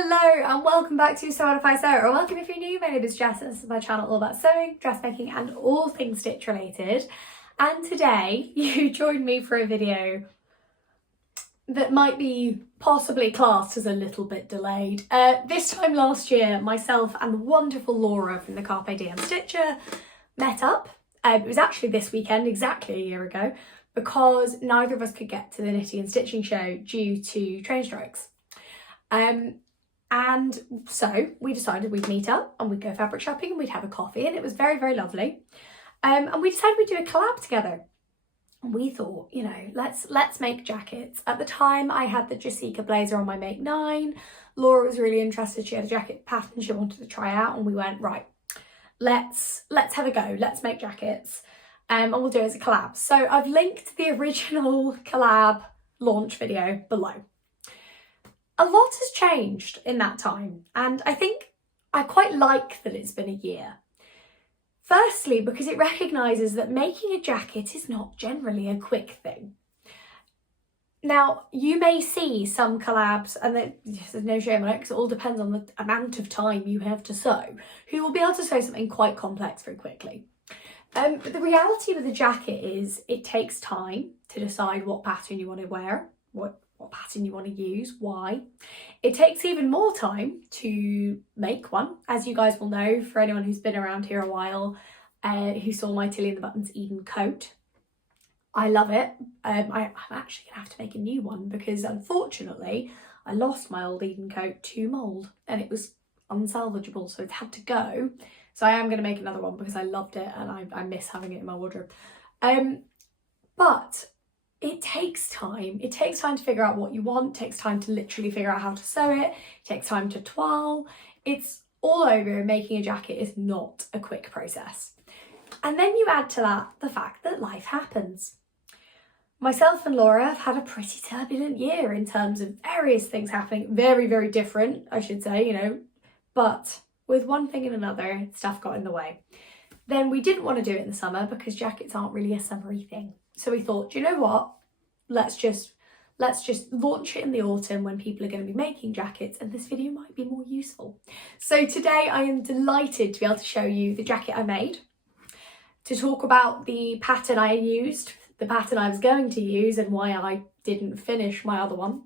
Hello and welcome back to Certified Sewer, or welcome if you're new. My name is Jess and this is my channel all about sewing, dressmaking and all things stitch related. And today you joined me for a video that might be possibly classed as a little bit delayed. This time last year, myself and the wonderful Laura from the Carpe Diem Stitcher met up. It was actually this weekend, exactly a year ago, because neither of us could get to the knitting and stitching show due to train strikes. And so we decided we'd meet up and we'd go fabric shopping and we'd have a coffee, and it was very, very lovely. And we decided we'd do a collab together. And we thought, you know, let's make jackets. At the time I had the Jessica blazer on my Make 9. Laura was really interested. She had a jacket pattern she wanted to try out, and we went, right, let's have a go. Let's make jackets. And we'll do it as a collab. So I've linked the original collab launch video below. A lot has changed in that time, and I think I quite like that it's been a year. Firstly, because it recognises that making a jacket is not generally a quick thing. Now, you may see some collabs, and there's no shame on it because it all depends on the amount of time you have to sew, who will be able to sew something quite complex very quickly. But the reality with a jacket is it takes time to decide what pattern you want to wear, what pattern you want to use, why. It takes even more time to make one, as you guys will know, for anyone who's been around here a while, who saw my Tilly and the Buttons Eden coat. I love it. I'm actually going to have to make a new one because unfortunately I lost my old Eden coat to mould and it was unsalvageable, so it had to go. So I am going to make another one because I loved it and I miss having it in my wardrobe. But it takes time. It takes time to figure out what you want. It takes time to literally figure out how to sew it. It takes time to toile. It's all over. Making a jacket is not a quick process. And then you add to that the fact that life happens. Myself and Laura have had a pretty turbulent year in terms of various things happening. Very, very different, I should say, you know. But with one thing and another, stuff got in the way. Then we didn't want to do it in the summer because jackets aren't really a summery thing. So we thought, do you know what? Let's just launch it in the autumn when people are going to be making jackets, and this video might be more useful. So today I am delighted to be able to show you the jacket I made, to talk about the pattern I used, the pattern I was going to use and why I didn't finish my other one.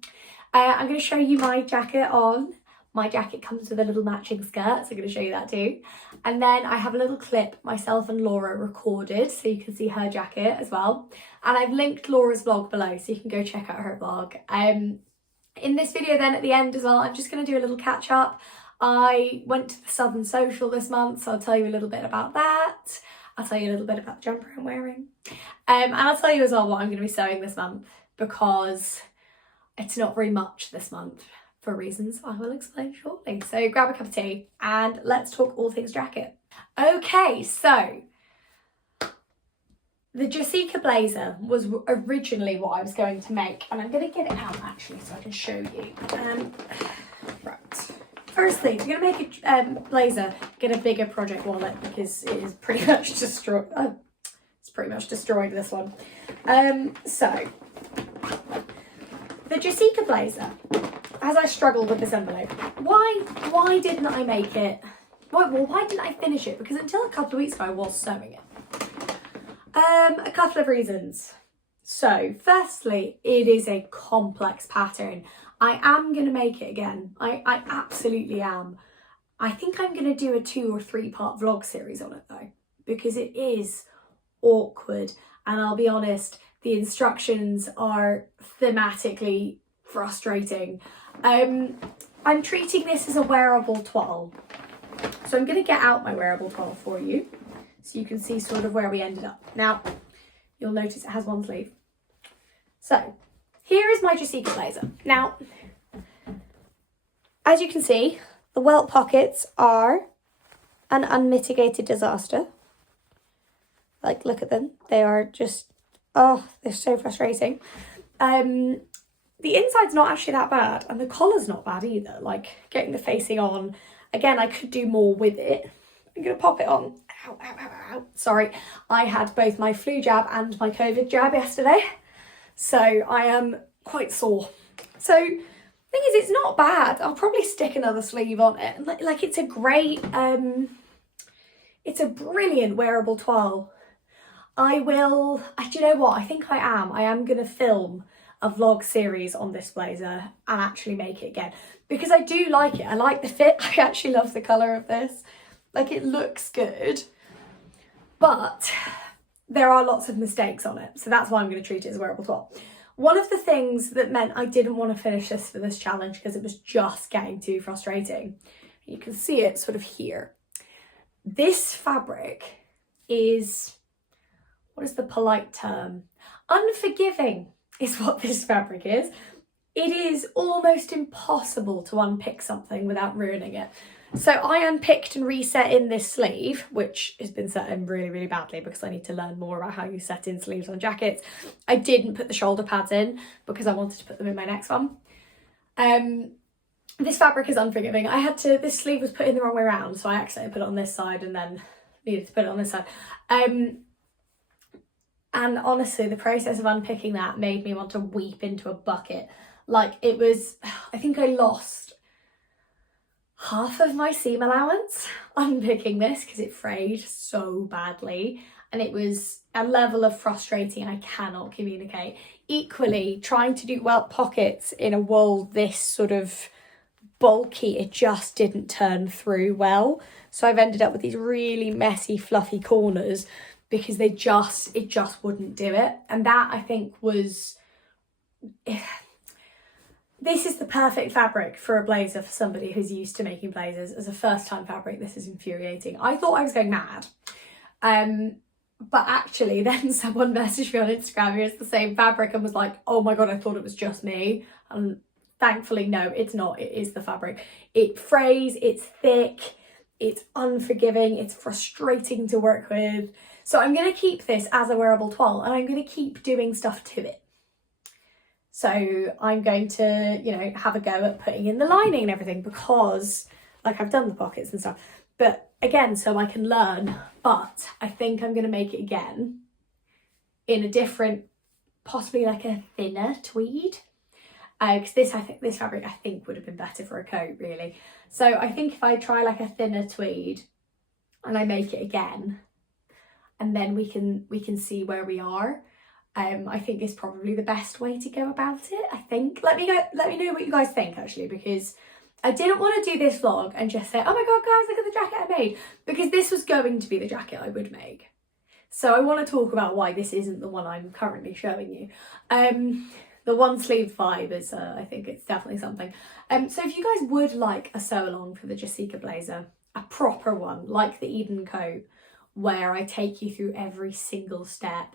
I'm going to show you my jacket on. My jacket comes with a little matching skirt, so I'm going to show you that too. And then I have a little clip myself and Laura recorded, so you can see her jacket as well. And I've linked Laura's vlog below, so you can go check out her vlog. In this video then at the end as well, I'm just going to do a little catch up. I went to the Southern Sewcial this month, so I'll tell you a little bit about that. I'll tell you a little bit about the jumper I'm wearing. And I'll tell you as well what I'm going to be sewing this month, because it's not very much this month, for reasons I will explain shortly. So grab a cup of tea and let's talk all things jacket. Okay, so the Jessica blazer was originally what I was going to make, and I'm going to get it out actually so I can show you. Right. Firstly, if you're going to make a blazer, get a bigger project wallet because it is pretty much destroyed. It's pretty much destroyed, this one. So the Jessica blazer, as I struggled with this envelope, why didn't I make it? Why didn't I finish it? Because until a couple of weeks ago I was sewing it. A couple of reasons. So firstly, it is a complex pattern. I am going to make it again. I absolutely am. I think I'm going to do a 2 or 3 part vlog series on it though, because it is awkward, and I'll be honest, the instructions are thematically frustrating. I'm treating this as a wearable toile. So I'm going to get out my wearable toile for you so you can see sort of where we ended up. Now, you'll notice it has one sleeve. So here is my Jessica blazer. Now, as you can see, the welt pockets are an unmitigated disaster. Like, look at them. They are just, oh, they're so frustrating. The inside's not actually that bad, and the collar's not bad either. Like, getting the facing on, again, I could do more with it. I'm going to pop it on. Ow, ow, ow, ow. Sorry, I had both my flu jab and my COVID jab yesterday, so I am quite sore. So Thing is, it's not bad. I'll probably stick another sleeve on it. Like it's a great, it's a brilliant wearable toile. Do you know what? I think I am going to film a vlog series on this blazer and actually make it again. Because I do like it. I like the fit. I actually love the colour of this. Like, it looks good. But there are lots of mistakes on it. So that's why I'm going to treat it as a wearable toile. One of the things that meant I didn't want to finish this for this challenge because it was just getting too frustrating. You can see it sort of here. This fabric is, what is the polite term? Unforgiving is what this fabric is. It is almost impossible to unpick something without ruining it. So I unpicked and reset in this sleeve, which has been set in really, really badly because I need to learn more about how you set in sleeves on jackets. I didn't put the shoulder pads in because I wanted to put them in my next one. This fabric is unforgiving. This sleeve was put in the wrong way around, so I accidentally put it on this side and then needed to put it on this side. And honestly, the process of unpicking that made me want to weep into a bucket. Like, it was, I think I lost half of my seam allowance unpicking this because it frayed so badly. And it was a level of frustrating I cannot communicate. Equally, trying to do welt pockets in a wool this sort of bulky, it just didn't turn through well. So I've ended up with these really messy, fluffy corners because it just wouldn't do it. And that, I think, was... This is the perfect fabric for a blazer for somebody who's used to making blazers. As a first-time fabric, this is infuriating. I thought I was going mad. But actually, then someone messaged me on Instagram who has the same fabric and was like, oh my God, I thought it was just me. And thankfully, no, it's not. It is the fabric. It frays, it's thick, it's unforgiving, it's frustrating to work with. So I'm going to keep this as a wearable toile and I'm going to keep doing stuff to it. So I'm going to, you know, have a go at putting in the lining and everything because, like, I've done the pockets and stuff. But again, so I can learn. But I think I'm going to make it again in a different, possibly like a thinner tweed. Because this fabric, I think, would have been better for a coat, really. So I think if I try like a thinner tweed and I make it again, and then we can see where we are. I think is probably the best way to go about it, I think. Let me know what you guys think, actually, because I didn't want to do this vlog and just say, oh my God, guys, look at the jacket I made, because this was going to be the jacket I would make. So I want to talk about why this isn't the one I'm currently showing you. The one sleeve vibe is, I think it's definitely something. So if you guys would like a sew along for the Jessica blazer, a proper one, like the Eden coat, where I take you through every single step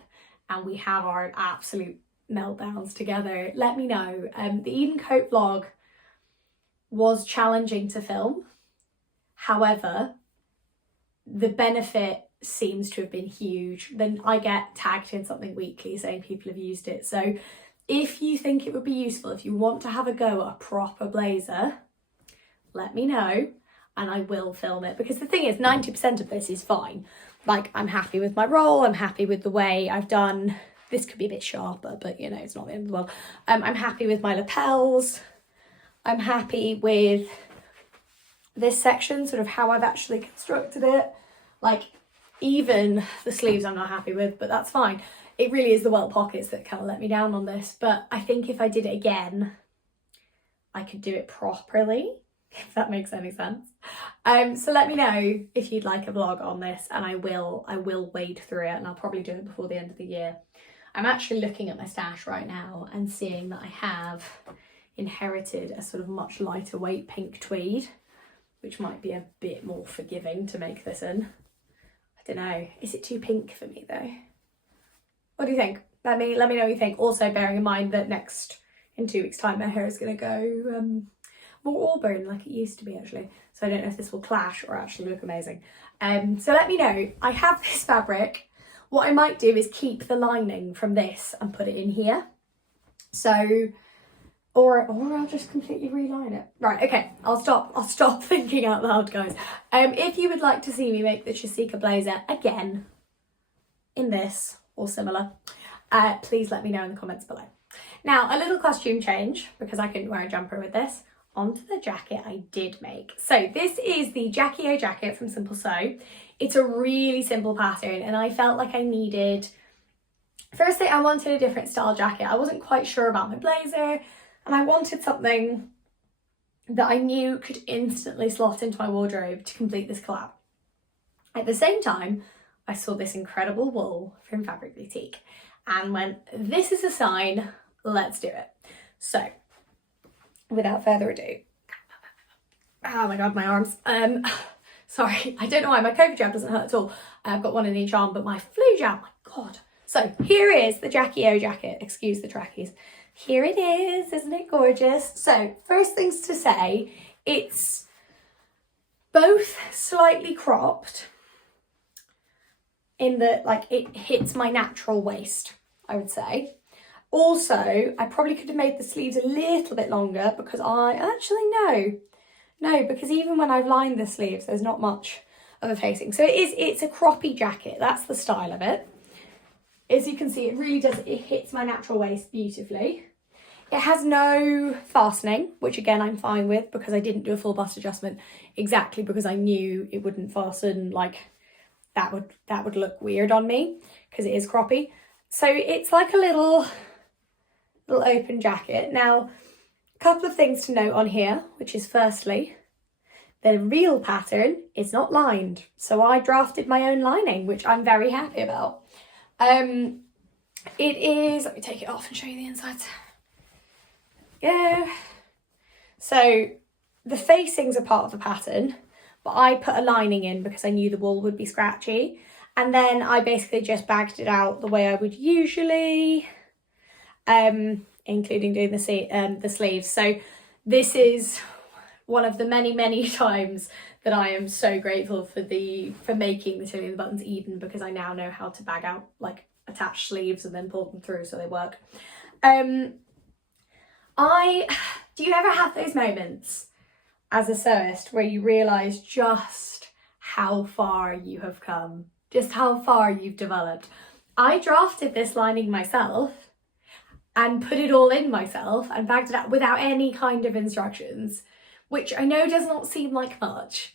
and we have our absolute meltdowns together, let me know. The Eden coat vlog was challenging to film. However, the benefit seems to have been huge. Then I get tagged in something weekly saying people have used it. So if you think it would be useful, if you want to have a go at a proper blazer, let me know and I will film it. Because the thing is, 90% of this is fine. Like, I'm happy with my roll, I'm happy with the way I've done, this could be a bit sharper, but you know, it's not the end of the world. I'm happy with my lapels, I'm happy with this section, sort of how I've actually constructed it. Like, even the sleeves I'm not happy with, but that's fine. It really is the welt pockets that kind of let me down on this, but I think if I did it again, I could do it properly, if that makes any sense. So let me know if you'd like a vlog on this, and I will wade through it, and I'll probably do it before the end of the year. I'm actually looking at my stash right now and seeing that I have inherited a sort of much lighter weight pink tweed, which might be a bit more forgiving to make this in. I don't know, is it too pink for me though? What do you think? Let me know what you think. Also bearing in mind that in 2 weeks time my hair is going to go more auburn like it used to be, actually. So I don't know if this will clash or actually look amazing. So let me know. I have this fabric. What I might do is keep the lining from this and put it in here. So, or I'll just completely reline it. Right, okay, I'll stop thinking out loud, guys. If you would like to see me make the Jessica blazer again in this or similar, please let me know in the comments below. Now, a little costume change, because I couldn't wear a jumper with this, onto the jacket I did make. So this is the Jackie O jacket from Simple Sew. It's a really simple pattern, and I felt like I needed, firstly, I wanted a different style jacket. I wasn't quite sure about my blazer, and I wanted something that I knew could instantly slot into my wardrobe to complete this collab. At the same time, I saw this incredible wool from Fabric Boutique and went, this is a sign, let's do it. So, without further ado, oh my God, my arms. Sorry, I don't know why my COVID jab doesn't hurt at all. I've got one in each arm, but my flu jab, my God. So here is the Jackie O jacket, excuse the trackies. Here it is, isn't it gorgeous? So first things to say, it's both slightly cropped in that, like, it hits my natural waist, I would say. Also, I probably could have made the sleeves a little bit longer because because even when I've lined the sleeves, there's not much of a facing. So it's a croppy jacket. That's the style of it. As you can see, it really does, it hits my natural waist beautifully. It has no fastening, which again, I'm fine with because I didn't do a full bust adjustment exactly because I knew it wouldn't fasten, like that would look weird on me because it is croppy. So it's like a little open jacket. Now, a couple of things to note on here, which is firstly, the real pattern is not lined. So I drafted my own lining, which I'm very happy about. It is, let me take it off and show you the insides. Yeah. So the facings are part of the pattern, but I put a lining in because I knew the wool would be scratchy. And then I basically just bagged it out the way I would usually, including doing the sleeves. So this is one of the many times that I am so grateful for making the Tilly and the Buttons even, because I now know how to bag out, like, attach sleeves and then pull them through so they work. Do you ever have those moments as a sewist where you realise just how far you have come, just how far you've developed? I drafted this lining myself and put it all in myself and bagged it out without any kind of instructions, which I know does not seem like much,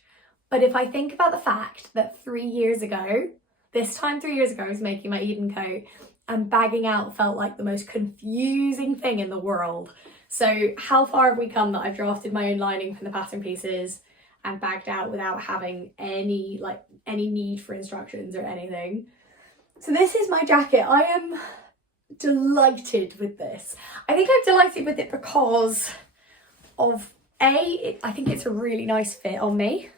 but if I think about the fact that 3 years ago, this time 3 years ago, I was making my Eden coat and bagging out felt like the most confusing thing in the world. So how far have we come that I've drafted my own lining from the pattern pieces and bagged out without having any need for instructions or anything. So this is my jacket. I am delighted with this. I think I'm delighted with it because of I think it's a really nice fit on me.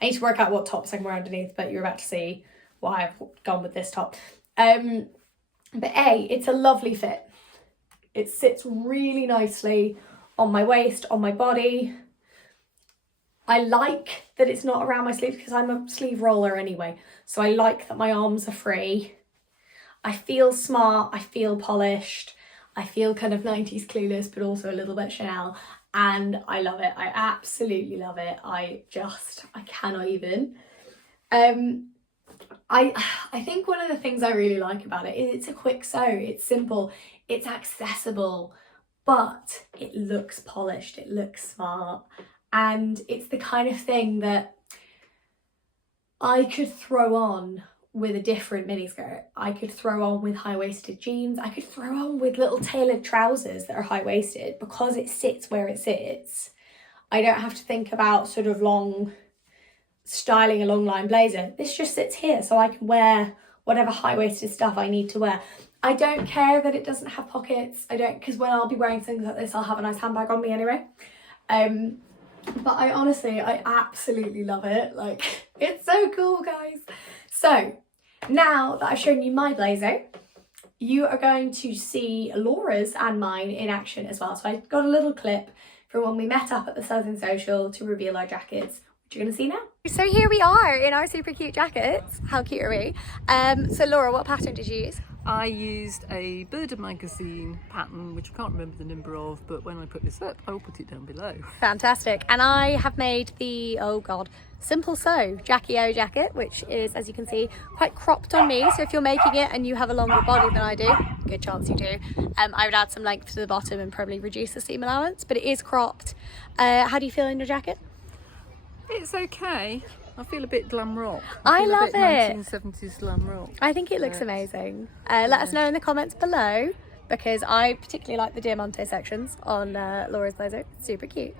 I need to work out what tops I can wear underneath, but you're about to see why I've gone with this top. But it's a lovely fit. It sits really nicely on my waist, on my body. I like that it's not around my sleeves because I'm a sleeve roller anyway. So I like that my arms are free. I feel smart, I feel polished. I feel kind of 90s Clueless, but also a little bit Chanel. And I love it. I absolutely love it. I cannot even. I think one of the things I really like about it is it's a quick sew. It's simple, it's accessible, but it looks polished, it looks smart. And it's the kind of thing that I could throw on with a different miniskirt. I could throw on with high-waisted jeans. I could throw on with little tailored trousers that are high-waisted because it sits where it sits. I don't have to think about sort of styling a long line blazer. This just sits here so I can wear whatever high-waisted stuff I need to wear. I don't care that it doesn't have pockets. Because when I'll be wearing things like this, I'll have a nice handbag on me anyway. But I absolutely love it. Like, it's so cool, guys. So now that I've shown you my blazer, you are going to see Laura's and mine in action as well. So I got a little clip from when we met up at the Southern Sewcial to reveal our jackets, which you're going to see now. So here we are in our super cute jackets. How cute are we? So Laura, what pattern did you use? I used a Bird magazine pattern, which I can't remember the number of, but when I put this up, I'll put it down below. Fantastic. And I have made the, oh God, Simple Sew Jackie O jacket, which is, as you can see, quite cropped on me. So if you're making it and you have a longer body than I do, good chance you do. I would add some length to the bottom and probably reduce the seam allowance, but it is cropped. How do you feel in your jacket? It's okay. I feel a bit glam rock. I feel love a bit it. 1970s glam rock. I think it looks amazing. Let us know in the comments below, because I particularly like the Diamante sections on Laura's blazer. It's super cute.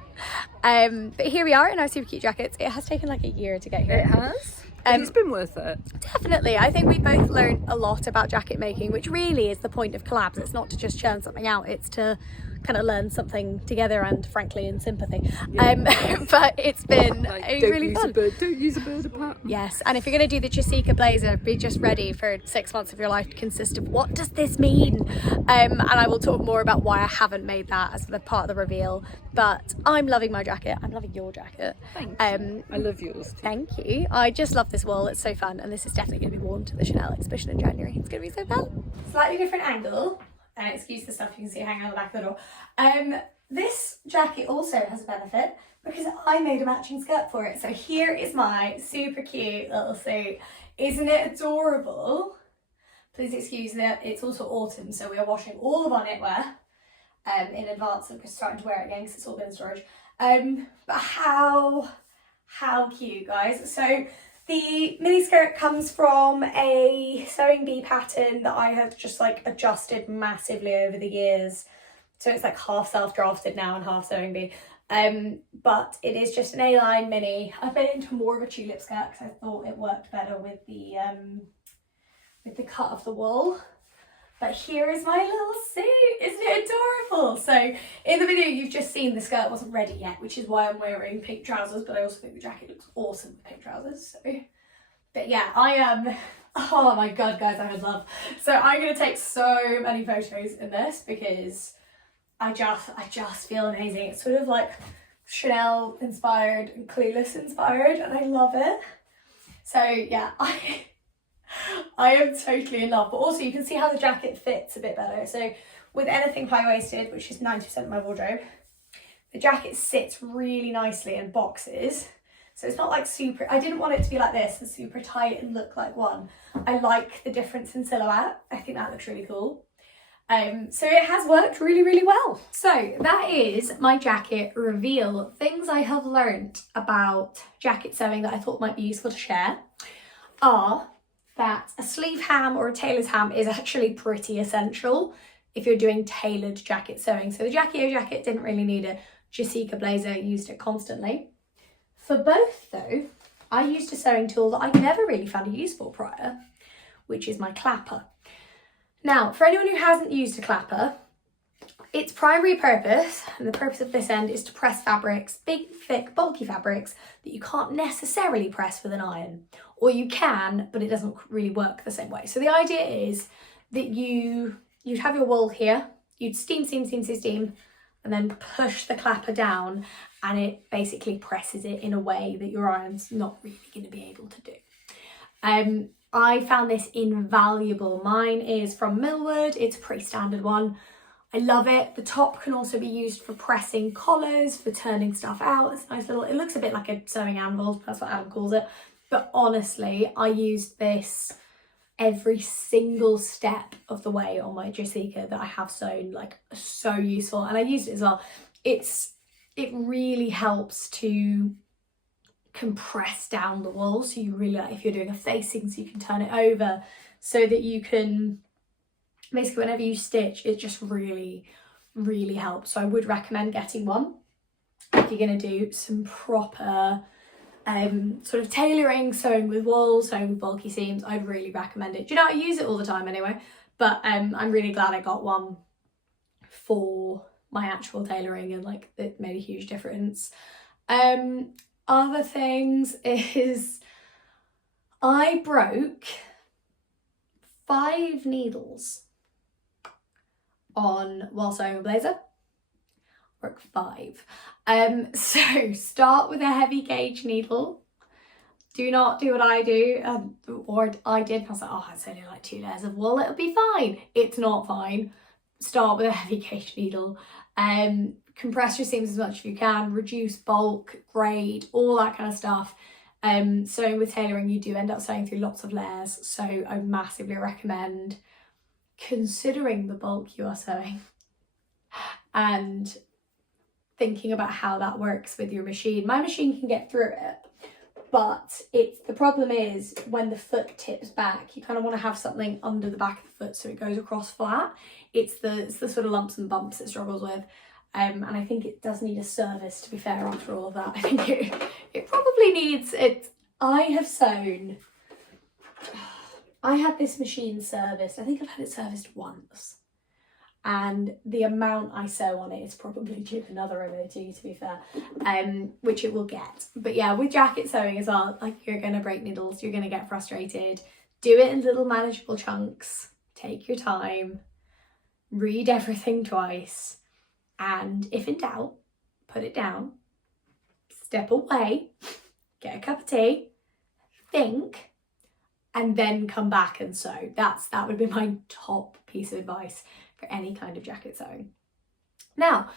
But here we are in our super cute jackets. It has taken like a year to get here. It has. But it's been worth it. Definitely. I think we both learned a lot about jacket making, which really is the point of collabs. It's not to just churn something out, it's to kind of learn something together and frankly in sympathy. But it's been really fun. Don't use a bird of pattern. Yes, and if you're going to do the Jessica blazer, be just ready for 6 months of your life to consist of what does this mean? And I will talk more about why I haven't made that as the part of the reveal. But I'm loving my jacket. I'm loving your jacket. Thanks. I love yours too. Thank you. I just love this wool. It's so fun, and this is definitely going to be worn to the Chanel exhibition in January. It's going to be so fun. Slightly different angle. Excuse the stuff you can see hanging on the back of the door. This jacket also has a benefit because I made a matching skirt for it. So here is my super cute little suit. Isn't it adorable? Please excuse that it's also autumn, so we are washing all of our knitwear in advance of starting to wear it again because it's all been in storage. But how cute, guys. So the mini skirt comes from a sewing bee pattern that I have just like adjusted massively over the years. So it's like half self-drafted now and half sewing bee. But it is just an A-line mini. I've made it into more of a tulip skirt because I thought it worked better with the cut of the wool. But here is my little suit. Isn't it adorable? So in the video you've just seen, the skirt wasn't ready yet, which is why I'm wearing pink trousers, but I also think the jacket looks awesome with pink trousers. So, but yeah, I am, oh my God, guys, I would love. So I'm gonna take so many photos in this because I just feel amazing. It's sort of like Chanel inspired and Clueless inspired, and I love it. So yeah, I am totally in love, but also you can see how the jacket fits a bit better. So with anything high-waisted, which is 90% of my wardrobe, the jacket sits really nicely in boxes. So it's not like super, I didn't want it to be like this and super tight and look like one. I like the difference in silhouette. I think that looks really cool. So it has worked really, really well. So that is my jacket reveal. Things I have learned about jacket sewing that I thought might be useful to share are that a sleeve ham or a tailor's ham is actually pretty essential if you're doing tailored jacket sewing. So the Jackie O jacket didn't really need a Jessica blazer, used it constantly. For both though, I used a sewing tool that I never really found a use for prior, which is my clapper. Now, for anyone who hasn't used a clapper, its primary purpose, and the purpose of this end, is to press fabrics, big, thick, bulky fabrics that you can't necessarily press with an iron. Or you can, but it doesn't really work the same way. So the idea is that you'd have your wool here, you'd steam, and then push the clapper down, and it basically presses it in a way that your iron's not really going to be able to do. I found this invaluable. Mine is from Millwood. It's a pretty standard one. I love it. The top can also be used for pressing collars, for turning stuff out. It's a nice little, it looks a bit like a sewing anvil, that's what Adam calls it. But honestly, I used this every single step of the way on my Jessica that I have sewn, like so useful. And I used it as well. It really helps to compress down the wool, so you really, like, if you're doing a facing, so you can turn it over so that you can basically whenever you stitch, it just really helps. So I would recommend getting one if you're going to do some proper sort of tailoring, sewing with wool, sewing with bulky seams. I'd really recommend it. Do you know, I use it all the time anyway, but I'm really glad I got one for my actual tailoring, and like it made a huge difference. Other things is I broke 5 needles while sewing a blazer. Broke 5. So start with a heavy gauge needle. Do not do what I do, or I did. I was like, oh, it's only like 2 layers of wool, it'll be fine. It's not fine. Start with a heavy gauge needle. Compress your seams as much as you can, reduce bulk, grade, all that kind of stuff. Sewing with tailoring, you do end up sewing through lots of layers, so I massively recommend considering the bulk you are sewing and thinking about how that works with your machine. My machine can get through it, but the problem is when the foot tips back, you kind of want to have something under the back of the foot so it goes across flat. It's the sort of lumps and bumps it struggles with. And I think it does need a service, to be fair, after all of that. I think it probably needs it. I had this machine serviced. I think I've had it serviced once. And the amount I sew on it is probably due another MOT, to be fair, which it will get. But yeah, with jacket sewing as well, like, you're going to break needles, you're going to get frustrated. Do it in little manageable chunks. Take your time. Read everything twice. And if in doubt, put it down. Step away. Get a cup of tea. Think. And then come back and sew. That would be my top piece of advice for any kind of jacket sewing. Now,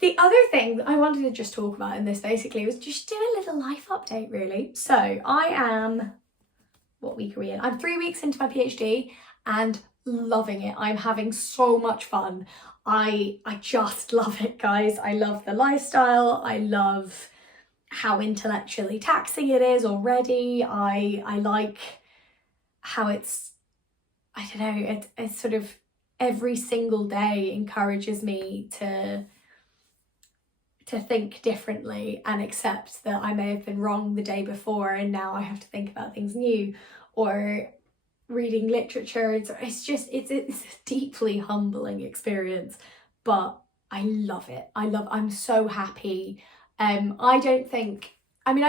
the other thing that I wanted to just talk about in this basically was just do a little life update, really. So I am, what week are we in? I'm 3 weeks into my PhD and loving it. I'm having so much fun. I just love it, guys. I love the lifestyle. I love how intellectually taxing it is already. I like how it's, I don't know, it's sort of every single day encourages me to think differently and accept that I may have been wrong the day before and now I have to think about things new. Or reading literature, it's a deeply humbling experience, but I love it. I'm so happy. I've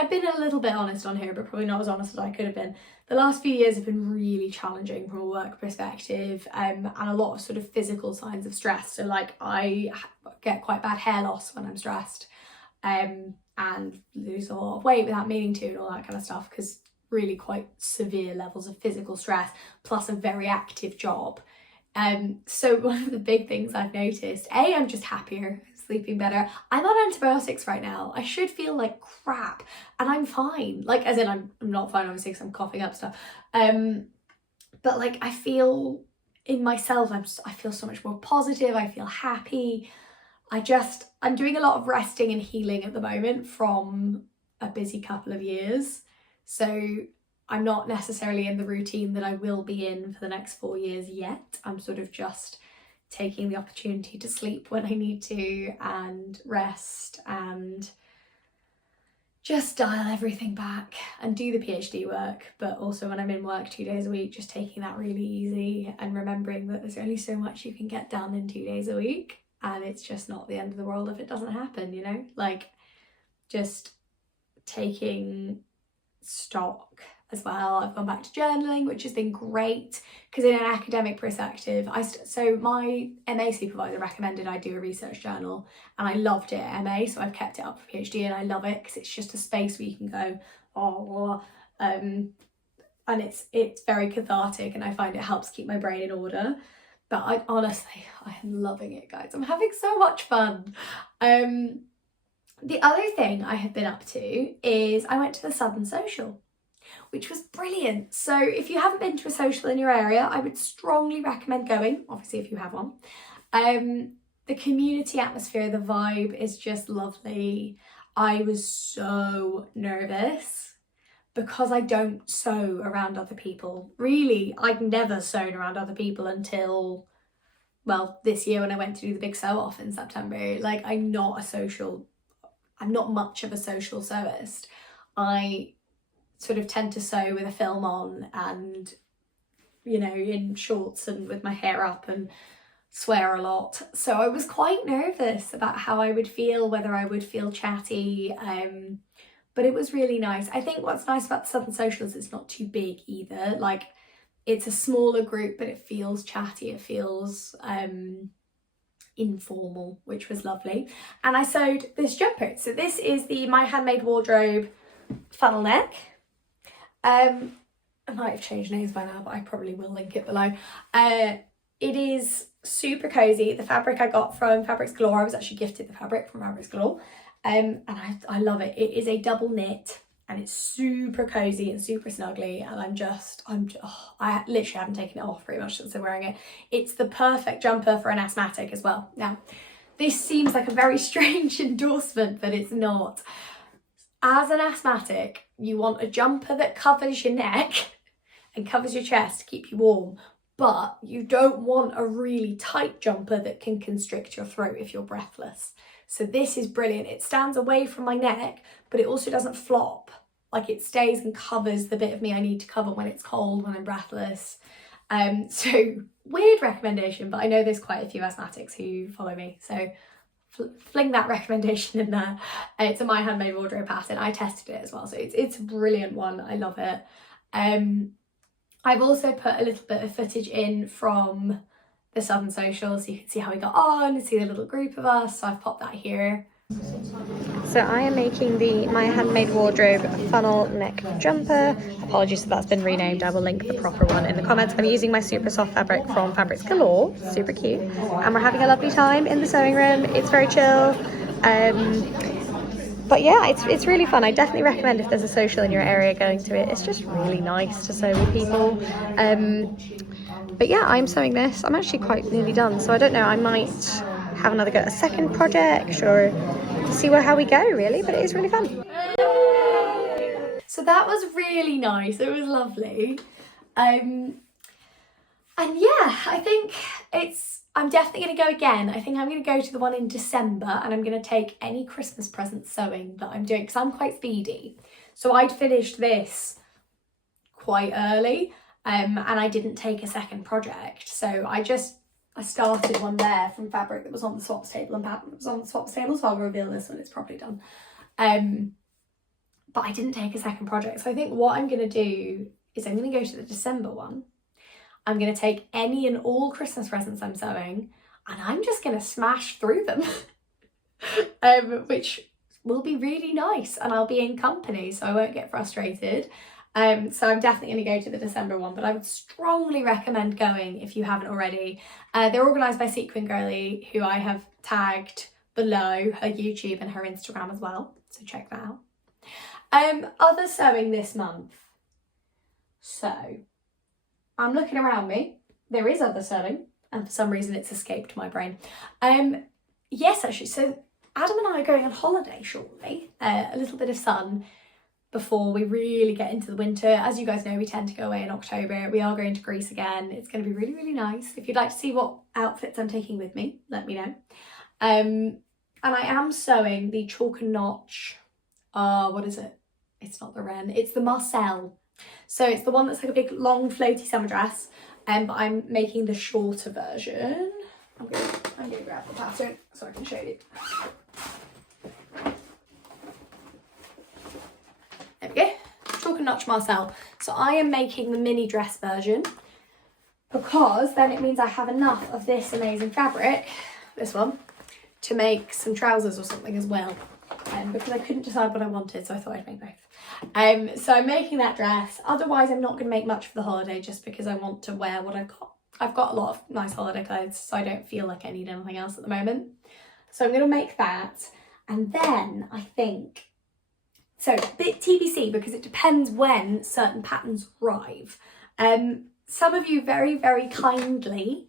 been a little bit honest on here, but probably not as honest as I could have been. The last few years have been really challenging from a work perspective, and a lot of sort of physical signs of stress. So like I get quite bad hair loss when I'm stressed, and lose a lot of weight without meaning to and all that kind of stuff, because really quite severe levels of physical stress plus a very active job. So one of the big things I've noticed, I'm just happier, sleeping better. I'm on antibiotics right now. I should feel like crap and I'm fine. Like, as in I'm not fine obviously because I'm coughing up stuff. But like I feel in myself, I feel so much more positive. I feel happy. I'm doing a lot of resting and healing at the moment from a busy couple of years. So I'm not necessarily in the routine that I will be in for the next 4 years yet. I'm sort of just taking the opportunity to sleep when I need to and rest and just dial everything back and do the PhD work. But also when I'm in work 2 days a week, just taking that really easy and remembering that there's only so much you can get done in 2 days a week. And it's just not the end of the world if it doesn't happen, you know? Like, just taking stock as well. I've gone back to journaling, which has been great, because in an academic perspective, so my MA supervisor recommended I do a research journal and I loved it at MA, so I've kept it up for PhD and I love it because it's just a space where you can go, and it's very cathartic and I find it helps keep my brain in order. But I am loving it, guys. I'm having so much fun. The other thing I have been up to is I went to the Southern Sewcial, which was brilliant. So if you haven't been to a social in your area, I would strongly recommend going, obviously if you have one. The community atmosphere, the vibe is just lovely. I was so nervous because I don't sew around other people. Really, I'd never sewn around other people until, well, this year when I went to do the big sew off in September. Like, I'm not much of a social sewist. I sort of tend to sew with a film on and, you know, in shorts and with my hair up and swear a lot. So I was quite nervous about how I would feel, whether I would feel chatty, but it was really nice. I think what's nice about the Southern Sewcial is it's not too big either. Like, it's a smaller group, but it feels chatty, it feels informal, which was lovely. And I sewed this jumper. So this is the My Handmade Wardrobe funnel neck. I might have changed names by now, but I probably will link it below. It is super cozy. The fabric I got from Fabrics Galore. I was actually gifted the fabric from Fabrics Galore, and I love it. It is a double knit, and it's super cozy and super snuggly, and I literally haven't taken it off pretty much since I'm wearing it. It's the perfect jumper for an asthmatic as well. Now, this seems like a very strange endorsement, but it's not. As an asthmatic, you want a jumper that covers your neck and covers your chest to keep you warm, but you don't want a really tight jumper that can constrict your throat if you're breathless. So this is brilliant. It stands away from my neck, but it also doesn't flop. Like, it stays and covers the bit of me I need to cover when it's cold, when I'm breathless. So weird recommendation, but I know there's quite a few asthmatics who follow me, so fling that recommendation in there. It's a My Handmade Wardrobe pattern. I tested it as well, so it's a brilliant one. I love it. I've also put a little bit of footage in from the Southern Sewcial, so you can see how we got on and see the little group of us. So I've popped that here. So I am making the My Handmade Wardrobe funnel neck jumper. Apologies if that's been renamed. I will link the proper one in the comments. I'm using my super soft fabric from Fabrics Galore, super cute, and we're having a lovely time in the sewing room. It's very chill. But yeah, it's really fun. I definitely recommend if there's a social in your area going to it. It's just really nice to sew with people. But yeah, I'm sewing this. I'm actually quite nearly done, so I don't know. I might have another go at a second project or see how we go, really. But it is really fun. So that was really nice. It was lovely. And yeah, I think I'm definitely going to go again. I think I'm going to go to the one in December, and I'm going to take any Christmas present sewing that I'm doing, because I'm quite speedy. So I'd finished this quite early, and I didn't take a second project. So I started one there from fabric that was on the swaps table, and pattern that was on the swaps table, so I'll reveal this when it's properly done. But I didn't take a second project. So I think what I'm going to do is I'm going to go to the December one. I'm going to take any and all Christmas presents I'm sewing, and I'm just going to smash through them, which will be really nice, and I'll be in company, so I won't get frustrated. So I'm definitely going to go to the December one, but I would strongly recommend going if you haven't already. They're organised by Sequin Girly, who I have tagged below her YouTube and her Instagram as well, so check that out. Other sewing this month. So I'm looking around me. There is other sewing, and for some reason it's escaped my brain. Yes, actually, so Adam and I are going on holiday shortly. A little bit of sun before we really get into the winter. As you guys know, we tend to go away in October. We are going to Greece again. It's going to be really, really nice. If you'd like to see what outfits I'm taking with me, let me know. And I am sewing the chalk and notch. What is it? It's not the Wren. It's the Marcel. So it's the one that's like a big long floaty summer dress, but I'm making the shorter version. I'm gonna grab the pattern so I can show you. There we go, chalk and notch Marcel. So I am making the mini dress version, because then it means I have enough of this amazing fabric, this one, to make some trousers or something as well. Because I couldn't decide what I wanted, so I thought I'd make both. So I'm making that dress. Otherwise, I'm not going to make much for the holiday, just because I want to wear what I've got. I've got a lot of nice holiday clothes, so I don't feel like I need anything else at the moment. So I'm going to make that, and then I think, so a bit TBC, because it depends when certain patterns arrive. Some of you very, very kindly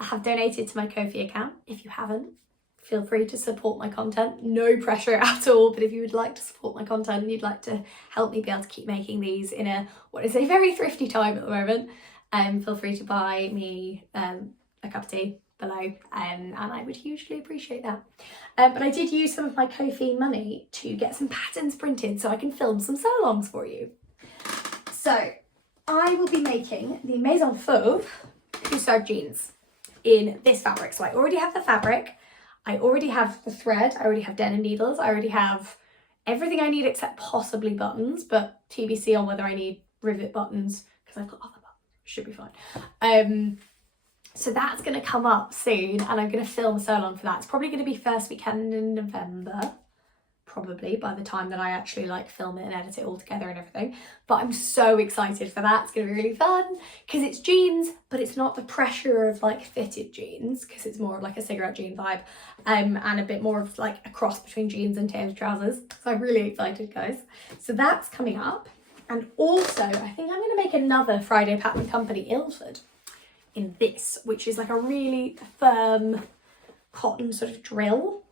have donated to my Ko-fi account. If you haven't, feel free to support my content. No pressure at all, but if you would like to support my content and you'd like to help me be able to keep making these in what is a very thrifty time at the moment, feel free to buy me a cup of tea below, and I would hugely appreciate that. But I did use some of my Ko-fi money to get some patterns printed so I can film some sew-alongs for you. So I will be making the Maison Fauve Hussard jeans in this fabric. So I already have the fabric, I already have the thread, I already have denim needles, I already have everything I need except possibly buttons, but TBC on whether I need rivet buttons, because I've got other buttons. Should be fine. So that's going to come up soon, and I'm going to film a sew along for that. It's probably going to be first weekend in November, probably by the time that I actually like film it and edit it all together and everything. But I'm so excited for that. It's gonna be really fun because it's jeans, but it's not the pressure of like fitted jeans, because it's more of like a cigarette jean vibe, and a bit more of like a cross between jeans and tailored trousers. So I'm really excited, guys. So that's coming up. And also I think I'm gonna make another Friday Pattern Company Ilford in this, which is like a really firm cotton sort of drill.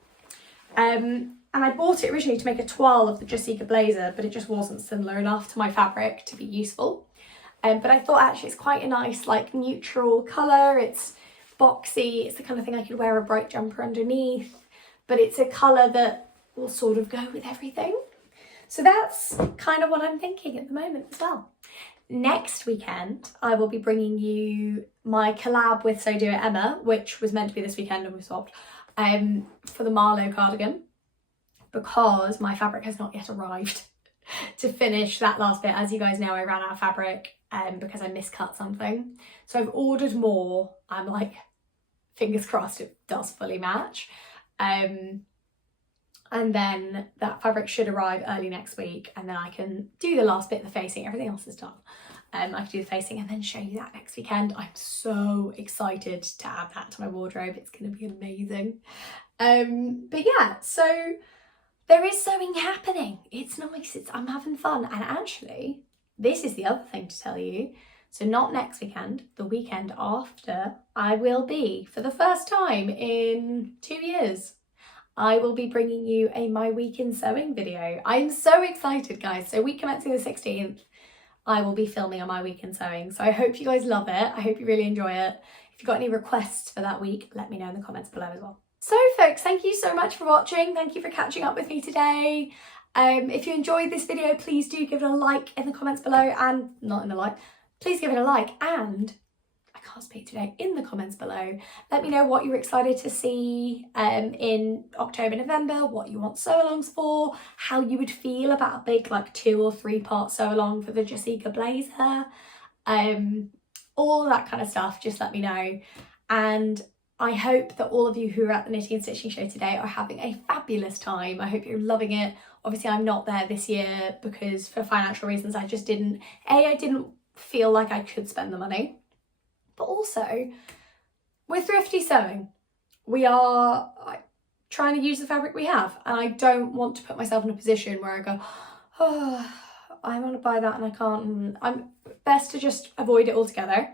And I bought it originally to make a toile of the Jessica blazer, but it just wasn't similar enough to my fabric to be useful. But I thought actually it's quite a nice like neutral colour. It's boxy, it's the kind of thing I could wear a bright jumper underneath, but it's a colour that will sort of go with everything. So that's kind of what I'm thinking at the moment as well. Next weekend, I will be bringing you my collab with So Do It Emma, which was meant to be this weekend and we swapped, for the Marlowe cardigan, because my fabric has not yet arrived to finish that last bit. As you guys know, I ran out of fabric because I miscut something. So I've ordered more. I'm like, fingers crossed it does fully match. And then that fabric should arrive early next week, and then I can do the last bit, the facing. Everything else is done. I can do the facing and then show you that next weekend. I'm so excited to add that to my wardrobe. It's going to be amazing. But yeah, so there is sewing happening. It's nice. I'm having fun. And actually, this is the other thing to tell you. So not next weekend, the weekend after, I will be, for the first time in 2 years, I will be bringing you a My Week in Sewing video. I'm so excited, guys. So week commencing the 16th, I will be filming on My Week in Sewing. So I hope you guys love it. I hope you really enjoy it. If you've got any requests for that week, let me know in the comments below as well. So folks, thank you so much for watching. Thank you for catching up with me today. If you enjoyed this video, please do give it a like in the comments below, and not in the like, please give it a like, and I can't speak today, in the comments below. Let me know what you're excited to see in October, November, what you want sew-alongs for, how you would feel about a big like 2 or 3 part sew-along for the Jessica blazer, all that kind of stuff. Just let me know. And I hope that all of you who are at the Knitting and Stitching show today are having a fabulous time. I hope you're loving it. Obviously I'm not there this year because for financial reasons I just didn't feel like I could spend the money. But also, we're thrifty sewing. We are trying to use the fabric we have, and I don't want to put myself in a position where I go, oh, I want to buy that and I can't. I'm best to just avoid it altogether.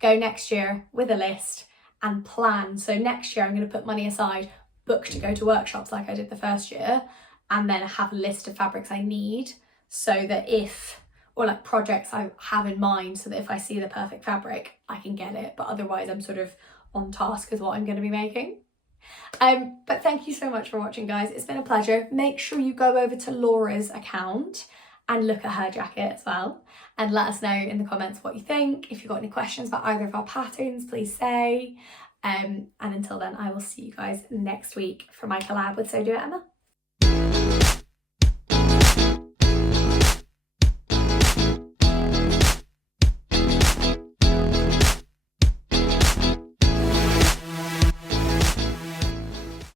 Go next year with a list and plan. So next year I'm going to put money aside, book to go to workshops like I did the first year, and then have a list of fabrics I need, so that or like projects I have in mind, so that if I see the perfect fabric, I can get it. But otherwise I'm sort of on task with what I'm going to be making. But thank you so much for watching, guys. It's been a pleasure. Make sure you go over to Laura's account and look at her jacket as well, and let us know in the comments what you think. If you've got any questions about either of our patterns, please say. And until then, I will see you guys next week for my collab with So Do It Emma.